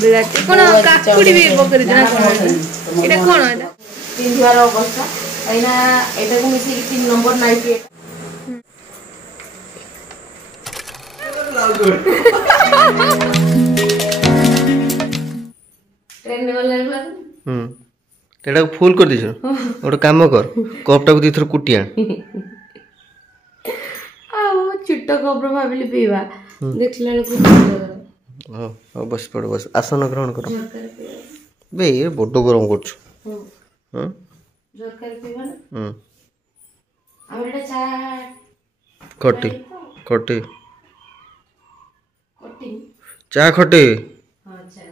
बिलाती कोन काकुड़ी भी बकरी ना कोन एटा कोन एटा तीन द्वार अवस्था एना एटा को मिसी 3 नंबर 98 ट्रेन में वाला लागला एटा फुल कर दिस गोटे काम कर कपटा को दी थर कुटिया आ वो चिट्टा कप रो भाबिली पीवा देखला को हाँ बस पड़ बस आसन ग्रहण कर बे ये बड्ड गरम कर जोरकार पीवा ना और एटा चा खटे खटे कटिंग चा खटे हां चा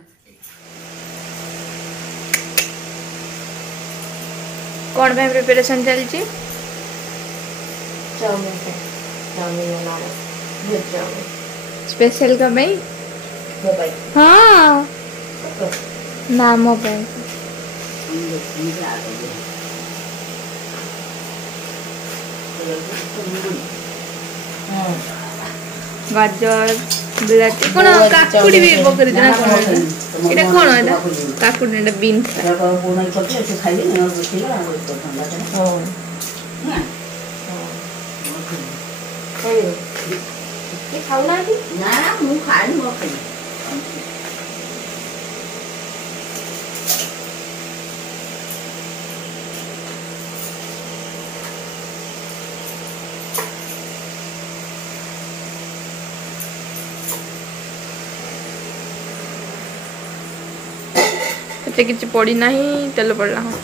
कोन में प्रिपरेशन चलची चाउमीन बना रहे वेज चाउमीन स्पेशल का भाई मोबाइल हाँ ना मोबाइल गाजर बिलाती कोन काकुड़ी भी बकरी ना कोन एटा कोन एटा काकुड़ी एटा बीन्स खाऊना ना मु खाई मो खाई एते किछि पड़ी नाही तेल पड़ला हां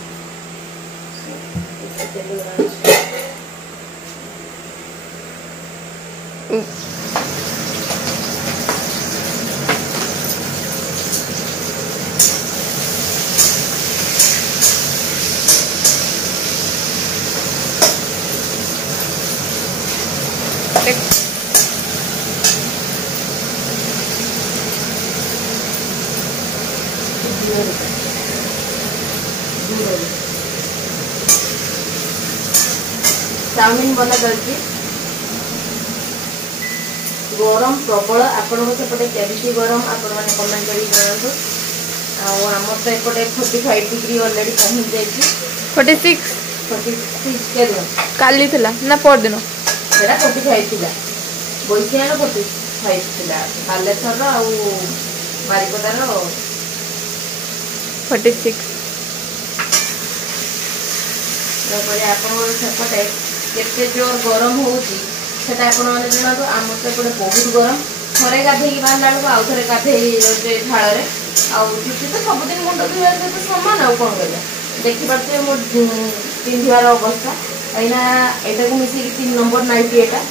चाउमीन बना करके गरम प्रबल आपण सेपटे केमिटी गरम आपण मैंने कमेंट कर जनातु आमर तो एपटे 45 डिग्री ऑलरेडी पहुंच जाइए 46 के दिन काली थिला ना पर दिन एटा 45 थिला बोइसियानो 45 थिला बालेश्वर आ बारिपदार 46 तापर आपण सेपटे केते जोर गरम होउची सेटा आपण माने जनातु आमर तो एपटे बहुत गरम थरे गाधे की बांधा को आउ थरे गाधे जे झाळ रे आउ किछि तो सब दिन मुंड धुआ तो समान आउ कोन कहला देखि पाछे मो तीन द्वार अवस्था एना एटा को मिसी 3 नंबर 98 एटा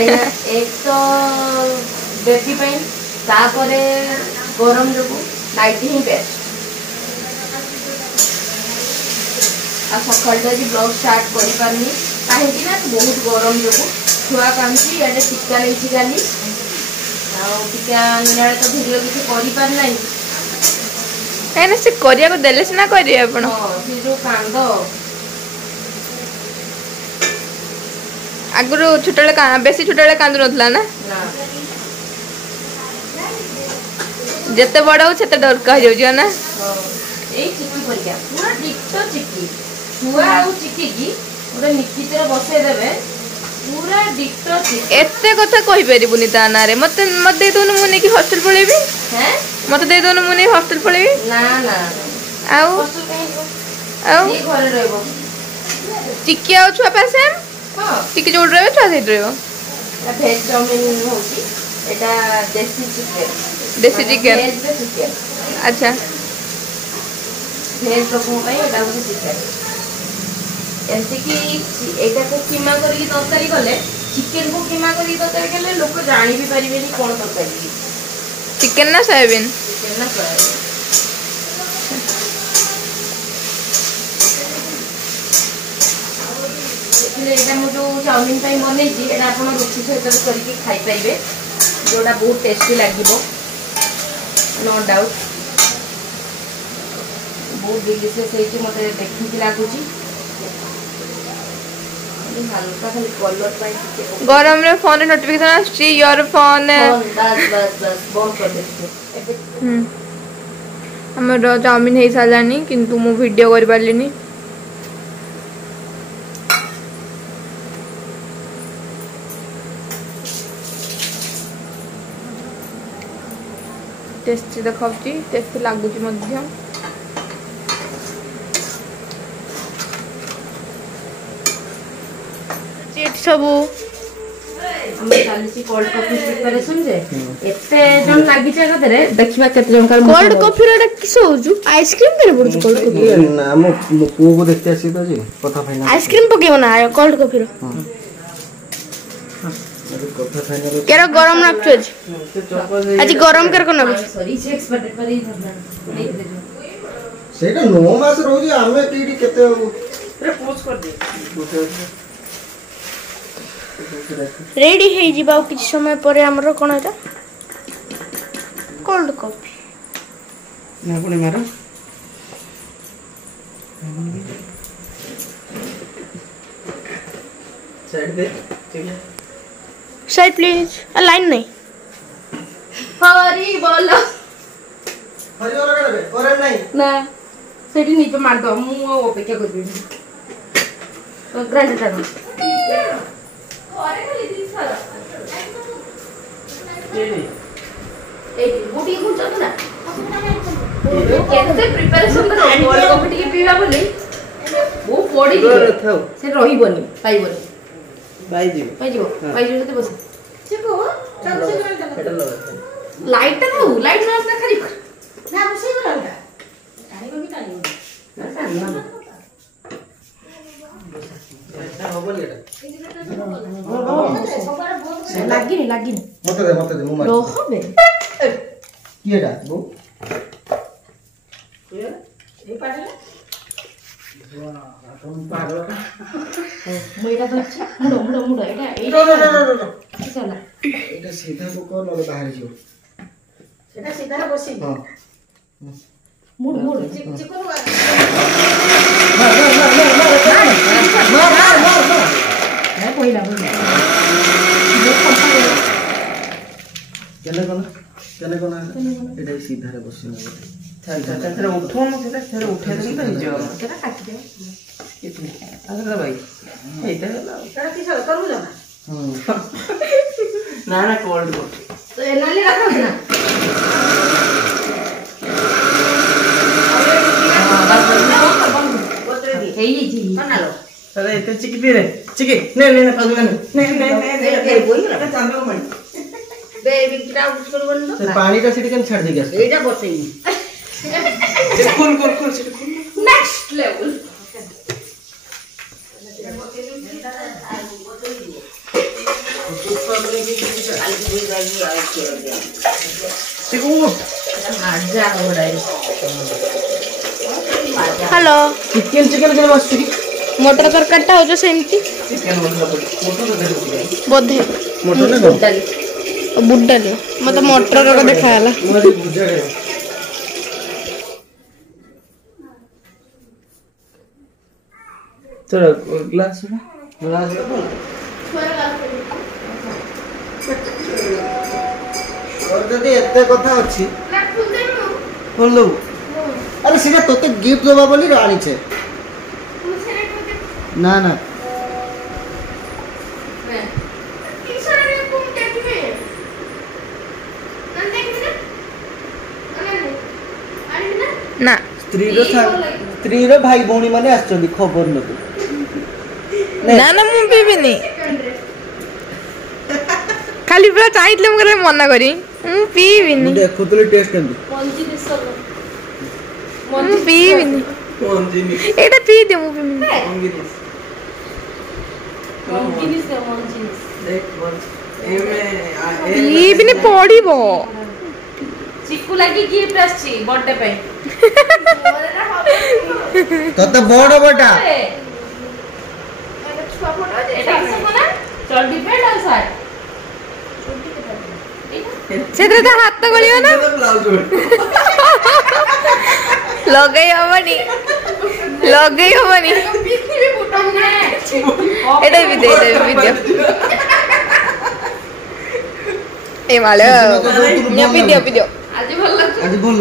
एना एक तो बेबी पेन तापरे गरम जको 90 ही बेस्ट आ सकाळ जे ब्लॉग स्टार्ट करि पारनी काहे कि ना बहुत गरम जको छुआ कांची याडे टिका लेछि गाली आ टिका मिलाळे तो भिडियो किछि करि पार नै एने से करिया को देले से ना करिया आपण हां से जो कांदो आगरो छुटले का बेसी छुटले कांदु नथला ना जते बड़ा हो छते डर कह जाउ ना ए चिकी परिया पूरा डिक्टो चिकी छुआ आ चिकी की ओरे निकितरे बसे देबे पूरा डिक्टो चिकी एते कथा कहि परिबुनी ता ना रे मते मत दे दोनु मुने की हॉस्टल पळेबी हैं मते दे दोनु मुने हॉस्टल पळेबी ना ना आउ हॉस्टल कहीं आउ ये घरे रहबो चिकी आउ छुआ पासे हां चिकी जोड़ रहबे छुआ सहित रहबो भेज चाउमीन होची एटा देसी चिकन भेज चिकन अच्छा भेज लोगों ପାଇଁ एटा होची चिकन एमती कि एटा को कीमा करी तरकारी गले चिकन को कीमा करी तरकारी गले लोग जानि भी परिबेनी कोन तरकारी चिकन ना सोयाबीन चिकन ना सोयाबीन इसलिए एटा मो जो चाउमीन पई बनै छी एटा आपण रुचि सहित करके खाई परिबे जोडा बहुत टेस्टी लागिबो नो डाउट बहुत डिलीशियस है कि मते देखि कि लागुची हल्का खाली कलर पाई गरम रे फोन रे नोटिफिकेशन आछि योर फोन बस बंद कर दे हमर चाउमिन हो सारानी किंतु मु वीडियो कर पारलिनी टेस्टी देखाऊँगी टेस्टी लगुच सब चली कोल्ड कॉफी प्रिपरेशन जे एते जन लागि छै कतरे देखिबा केते जन कर कोल्ड कॉफी रे किस होजु आइसक्रीम करे पड़छ कोल्ड कॉफी ना मो पुओ को देखते आसी तो जी कथा फाइनल आइसक्रीम पके बना कोल्ड कॉफी रो कथा फाइनल केरा गरम रखछ आज गरम कर कोना सॉरी से एक्सपर्ट पर ही नहीं दे सेटा 9 मास रोजी आमे टीडी केते रे पोस्ट कर दे रेडी है जीवा किछ समय परे हमरो कोन एटा कोल्ड कॉफी ना पुणी मारो साइड दे ठीक है साइड प्लीज लाइन नहीं हरी बोलो हरि वाला करे करे नहीं ना सेठी नीचे मार दो मु अपेक्षा करबी तो ग्राइंडर टानो अरे खाली दिन सारा ए बुटी को चल ना केते प्रिपरेशन कर कोल्ड कॉफी टिके पीवा बोली वो पड़ी से रहिबनी पाइबनी पाई जो तो बस चको चल से लाइट ता लाइट ना ना खाली ना बसे गला टाणी को भी टाणी ना टाणी ना होबल एटा लागिनी मते दे मु मार रहबे की एटा बो ए पाडले पागल मुइरा तो मुडो एटा चला एटा सीधा को न बाहर जियो सेटा सीधा बसी हां मुड चिको मैं पहिला केने कोना एटा सीधा रे बसी न तेरे उठो न तेरे उठे दे तो हिजो केटा काटी दे इतने अगर भाई एटा केटा किस करू ना ना कोल्ड कॉफी तो एनाली रखो ना हेई जी बनालो अरे इतने चिकी पी रे चिकी नहीं पगला नहीं बोल ना चांदो मन बेबी किटा कुछ कर बन से पानी का सिटी कन छाड़ दे गया एटा बसई खोल नेक्स्ट लेवल हेलो चिकन के बस मटर तरकारीटा हो सेमती चिकन बोधे मटन ना बुट डाली मत मटर का देखाला मोरी भुजा है चलो ग्लास और जदी एते कथा अछि बोललो अरे सीधा तोते गिफ्ट देबा बोली रानी छे ना ना ना स्त्री रो भाई भौणी माने आछथि खबर नतु ना ना मु पीबिनी खाली पूरा चाहिए मुझे मना करी मु पीबिनी देखुतली टेस्ट केंदी मु पीबिनी एटा पी दे मु पीबिनी पीबिनी पड़िबो चिकू लागी गिफ्ट आछि बर्थडे पे तते बड़ बटा छुआ फोटो दे एटा किस कोना चल डिपेंड ऑन साइड सेतरे तो हाथ तो गलियो ना लगई हबनी पीठी फोटो में एटा भी दे ए माले ने पी दियो आज भल आज बोल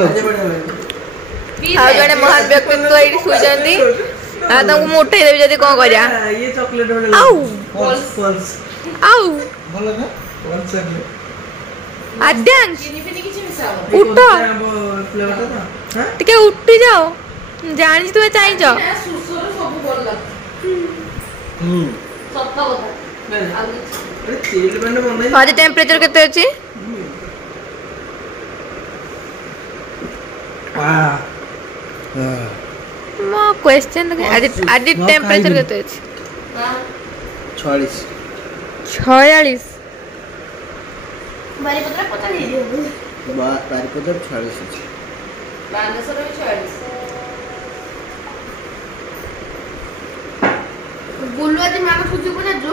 ଆଉ ଜଣେ ମହାନ ବ୍ୟକ୍ତିତ୍ୱ ଏଇଠି ଶୋଇଛନ୍ତି ଆଉ ତାଙ୍କୁ ମୁଁ ଉଠେଇ ଦେବି ଯଦି କଣ କରିବା ये चॉकलेट वाले आउ पल्स ଆଉ ଭଲ ନା पल्स ଆଦ୍ୟାଂଶ ଚିନି ଫିନି କିଛି ମିଶା ହବ ଉଠ फ्लेवर टा हां ଟିକେ ଉଠି ଯାଅ ଜାଣିଛି ତୁମେ ଚାହିଁଛ ସୁସର ସବୁ ଭଲ ଲାଗୁଛି ସତ କଥା ଆଉ କିଛି अरे तेल बने बनाई ଆଜି ଟେମ୍ପରେଚର କେତେ ଅଛି ମୋ କ୍ୱେଶ୍ଚନ ଆଜି ଆଜି ଟେମ୍ପରେଚର କେତେ ଅଛି 46 46 ବାରିପତ୍ର ପତା ଦେଇ ଦିଅ ବାରିପଦର 46 ଅଛି ବାଲେଶ୍ୱର 46 ବୁଲୁ ଆଜି ମାମା ସୁଜି ପଚାରୁଛୁ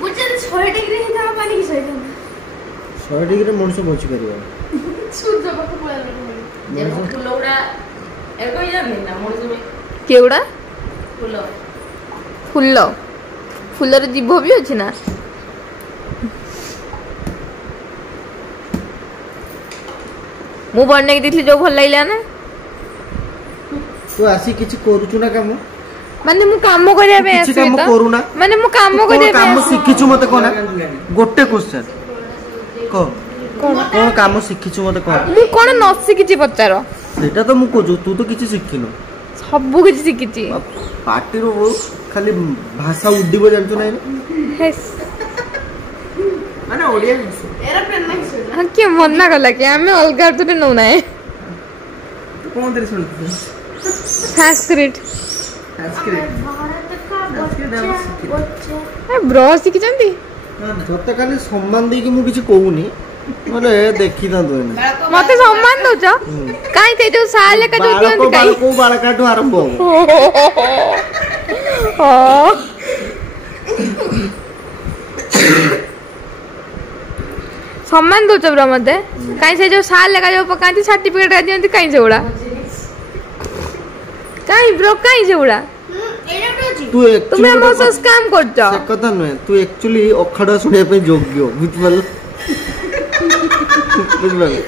ବୁଝେ 100 ଡିଗ୍ରୀ ହେଇଥାନ୍ତା ପାଣି କି ସହିଥାନ୍ତା 100 ଡିଗ୍ରୀରେ ମଣିଷ ବଞ୍ଚି ପାରିବ ସୂର୍ଯ୍ୟ ପାଖ ପଳେଇଲା ଫୁଲ ଗୁଡ଼ା ଏବେ ଜାଣିନି ନା ମଣିଷ କେଉଡ଼ା ଫୁଲ ଫୁଲ ଫୁଲର ଜୀବ ବି ଅଛି ନା ମୁଁ ବନେଇକି ଦେଇଥିଲି ଯୋଉ ଭଲ ଲାଗିଲା ନା ତୁ ଆସି କିଛି କରୁଛୁ ନା କାମ ମାନେ ମୁଁ କାମ କରିବା ପାଇଁ କିଛି ଆସିବି କାମ ତ କରୁନା ମାନେ ମୁଁ କାମ ତୁ କରିବା କଣ ପାଇଁ କାମ ଆସିବି। ଶିଖିଛୁ ମତେ କହ ନା ଗୋଟେ କ୍ୱେଶ୍ଚନ କହ କଣ କାମ ଶିଖିଛୁ ମତେ କହ ମୁଁ କଣ ନ ଶିଖିଛି ପଚାର ସେଇଟା ତ ମୁଁ କହୁଛୁ ତୁ ତ କିଛି ଶିଖିନୁ ସବୁ କିଛି ଶିଖିଛି ପାଟିରୁ ଖାଲି ଭାଷା ଉଡିବ ଜାଣିଛୁ ନା ହେସ୍। ମାନେ ଓଡ଼ିଆ ଏରୋପ୍ଲେନ୍ ନାହିଁ ଶୁଣ ହଁ କିଏ ମନା କଲା କି ଆମେ ଅଲଗା ଅର୍ଥରେ ନଉନାଏ कौन तेरे सुनते ସାଂସ୍କ୍ରିଟ संस्कृत ବ୍ରସ୍ ଶିଖିଛନ୍ତି ତତେ ଖାଲି ସମ୍ମାନ ଦେଇକି ମୁଁ କିଛି କହୁନି ମାନେ ଦେଖିଥାନ୍ତୁ ଏଇନେ। ମତେ ସମ୍ମାନ ଦଉଛ କାଇଁ ସେଇ ଯୋଉ ସାଲ ଏକା ଯୋଉ ଦିଅନ୍ତି କାଇଁ କୋଉ ବାଳକାଠୁ ଆରମ୍ଭ ହବ ସମ୍ମାନ ଦଉଛ ବ୍ର ମତେ କାଇଁ ସେଇ ଯୋଉ ସାଲ ଏକା ଯୋଉ ପକାନ୍ତି ସାର୍ଟିଫିକେଟ ଏକା ଦିଅନ୍ତି କାଇଁ ସେଗୁଡା କାଇଁ ବ୍ର କାଇଁ ସେଗୁଡା ତୁ ତୁମେ ମୋ ସହ actually ସ୍କାମ କରୁଛ ସେ କଥା ନୁହେଁ ତୁ ଆକ୍ଚୁଆଲି ଅଖାଡୁଆ ଶୁଣିବା ପାଇଁ ଯୋଗ୍ୟ ବୁଝିପାରିଲୁ ବୁଝିପାରିଲୁ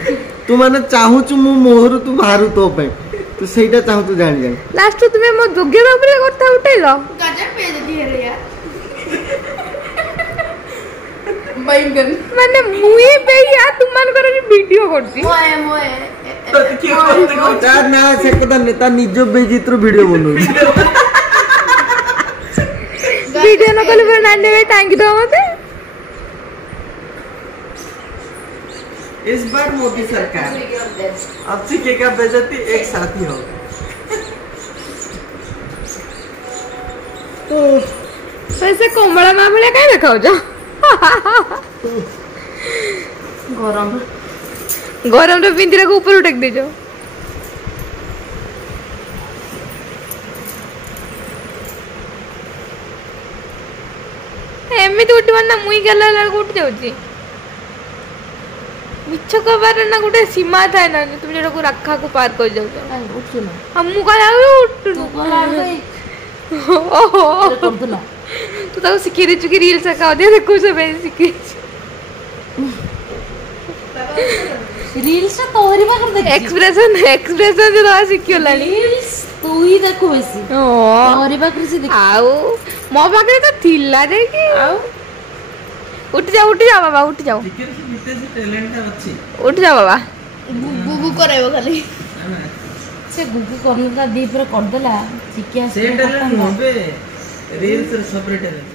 ତୁ ମାନେ ଚାହୁଁଛୁ ମୁଁ ମୋହରୁ ତୁ ବାହାରୁ ତୋ ପାଇଁ ତୁ ସେଇଟା ଚାହୁଁଛୁ ଜାଣି ଜାଣି ଲାଷ୍ଟ ତୁମେ ମୋ ଯୋଗ୍ୟତା ଉପରେ କଥା ଉଠେଇଲ गजब पे देती है रे यार बैंगन ମାନେ ମୁଇଁ ବେଇଆ ତୁମାନଙ୍କର ଭିଡିଓ କରୁଛି मोए मोए ତା ନା ସେ କଥା ନୁହେଁ ତା ନିଜ ବେଜିତ୍ର ଭିଡିଓ ବନଉଛି ଭିଡିଓ ନ କଲେ ପୁରା ନାନୀ ଭାଇ ଟାଙ୍ଗି ଦବ ମତେ इस बार मोदी सरकार अब सीखेगा बेइज्जती एक साथ ही हो ସେ କମଳା ମା ଭଳିଆ କାଇଁ ଦେଖାଉଛ गरम ଗରମରେ ପିନ୍ଧିବାକୁ ଉପରୁ ଟେକି ଦେଇଛ ଏମିତି ଉଠିବ ନା ମୁଇଁ ଗଲା ବେଳକୁ ଉଠି ଯାଉଛି ମିଛ କହିବାର ନା ଗୋଟେ ସୀମା ଥାଏ ନା ତୁମେ ଯୋଉଟାକୁ ରାଖାକୁ ପାର କରି ଯାଉଛ उठछु ना ଆଉ ମୁଁ କହିଲା ଉଠୁନୁ ଓହୋ करदला ତୁ ତାକୁ ଶିଖେଇ ଦେଇଛୁ କି ରିଲ୍ସ ଏକା ଅଧିକ ଦେଖୁଛୁ ପାଇଁ ଶିଖେଇଛୁ रील्स तोहरी पाकर देख एक्सप्रेशन एक्सप्रेशन जो दवा शिखिगलानी रील्स तू ही देखो बेसी ओ तोहरी पाकर से देख आउ मो पाखे तो थिला रे कि आउ उठ जाओ बाबा उठ जाओ चिकन से बीते से टैलेंट है अच्छी उठ जाओ बाबा गुगु कराइबो खाली से गुगु करनला दी पर करदला चिकिया से टैलेंट हो बे रील्स रे सब टैलेंट